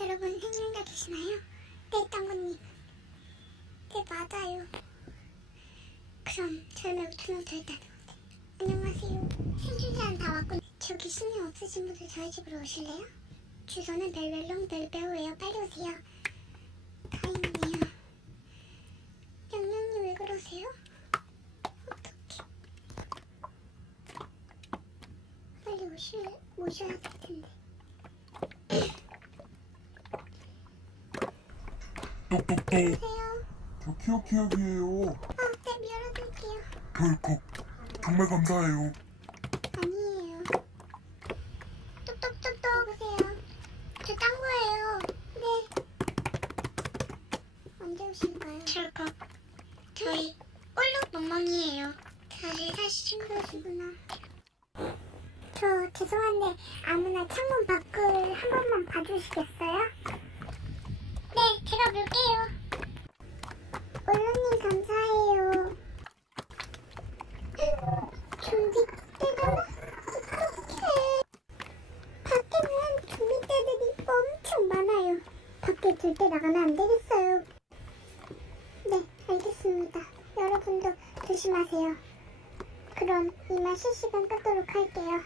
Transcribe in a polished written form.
여러분 생일날 계시나요? 네, 땅구님. 네, 맞아요. 그럼 저희만 두명 더 있다는 건데. 안녕하세요. 생일날 다 왔군. 저기 신경 없으신 분들 저희 집으로 오실래요? 주소는 벨벨롱 벨배우예요. 빨리 오세요. 다행이네요. 영영님 왜 그러세요? 어떡해. 빨리 오셔야 될 텐데. 똑똑똑. 안녕하세요. 저 키역키역이에요. 네, 열어드릴게요. 덜컥. 정말 감사해요. 아니에요. 똑똑똑똑 오세요. 저 짱구예요. 네. 언제 오실까요? 덜컥. 저희 꼴록 멍멍이에요. 사실 친구시구나. 저 죄송한데 아무나 창문 밖을 한 번만 봐주시겠어요? 네, 제가 볼게요. 올로님 감사해요. 좀비 떼잖아? 어떡해. 밖에는 좀비 떼들이 엄청 많아요. 밖에 절대 나가면 안 되겠어요. 네, 알겠습니다. 여러분도 조심하세요. 그럼 이만 실시간 끄도록 할게요.